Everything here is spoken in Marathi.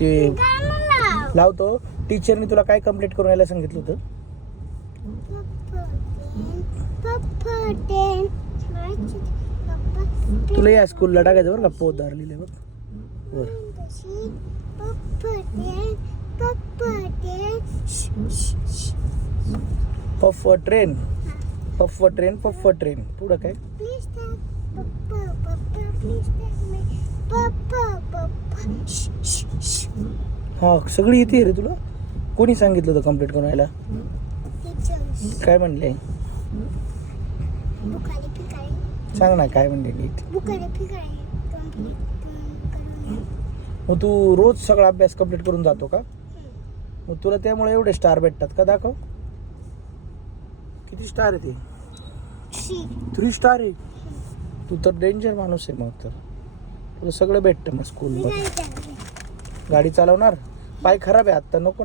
ते लावतो. टीचरनी तुला काय कंप्लीट करून यायला सांगितलं होतं? तुला या स्कूलला टाकायचं बरं का, पोदार लिहिले बघ वर. Puff train, puff train, puff train. पुढं काय? हा सगळी येते रे तुला. कोणी सांगितलं होतं कंप्लीट करून यायला? काय म्हणले? सांग ना काय म्हणले नीट. मग तू रोज सगळा अभ्यास कंप्लीट करून जातो का? मग तुला त्यामुळे एवढे स्टार भेटतात का? दाखव किती स्टार आहे ते. 3 स्टार आहे. तू तर डेंजर माणूस आहे. मग तर तुला सगळं भेटतं मग स्कूल. गाडी चालवणार? पाय खराब आहे आता, नको ना.